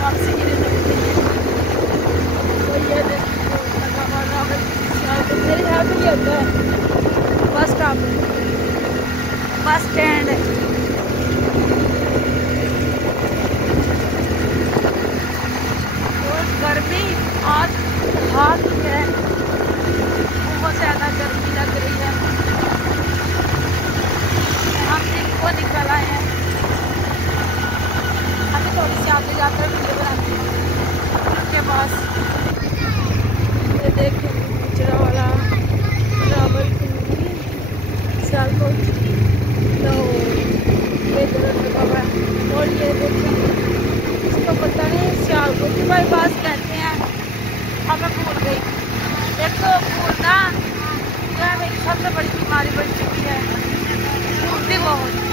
वापसी के लिए निकलते हैं। तो ये मेरे यहाँ पे ये होता है बस स्टॉप, बस स्टैंड है। और गर्मी आज रात है, बहुत ज़्यादा गर्मी लग रही है। हम इनको निकल आए हैं, अभी थोड़ी सी आगे जाकर वीडियो बनाते हैं उनके पास। ये देखिए गुजरा वाला रावलपिंडी सियालकोट, तो ये जरूर लगा हुआ है। और ये देखिए इसको पता नहीं सियालकोट की बाईपास कहते हैं, हमें भूल गई। एक तो भूलना जो है मेरी सबसे बड़ी बीमारी बन चुकी है, भूलती बहुत।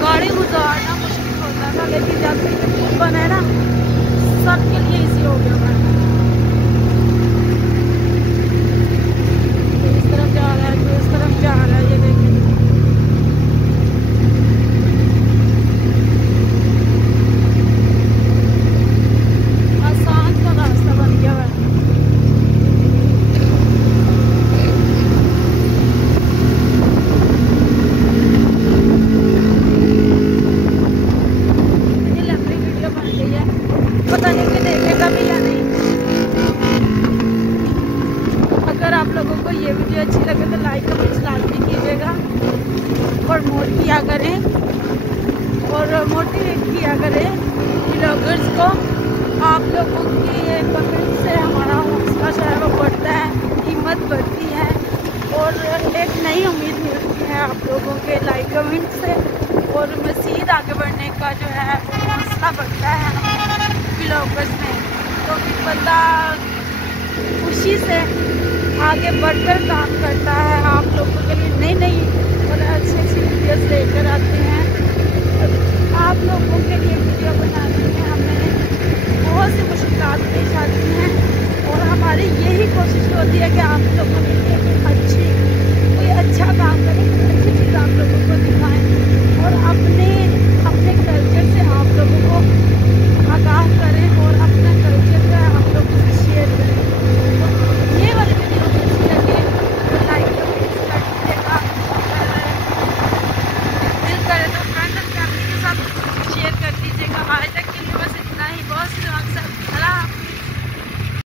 गाड़ी गुजारना मुश्किल होता था, लेकिन जब से पुल बना है ना, सबके लिए इजी हो गया है। तो इस तरफ जा रहा है, तो इस तरफ जा रहा है, ये देखिए। आसान का रास्ता बन गया है। पता नहीं कि देखेगा भी या नहीं। अगर आप लोगों को ये वीडियो अच्छी लगे तो लाइक कमेंट लाजमी कीजिएगा और मोटिवेट किया करें ब्लॉगर्स को। आप लोगों की कमेंट से हमारा हौसला जो है वो बढ़ता है, हिम्मत बढ़ती है और एक नई उम्मीद मिलती है आप लोगों के लाइक कमेंट से, और मज़ीद आगे बढ़ने का जो है हौसला बढ़ता है ब्लॉगर्स में। तो फिर बंदा खुशी से आगे बढ़कर काम करता है। आप लोगों के लिए नई नई और अच्छी अच्छी वीडियोस लेकर आते हैं। आप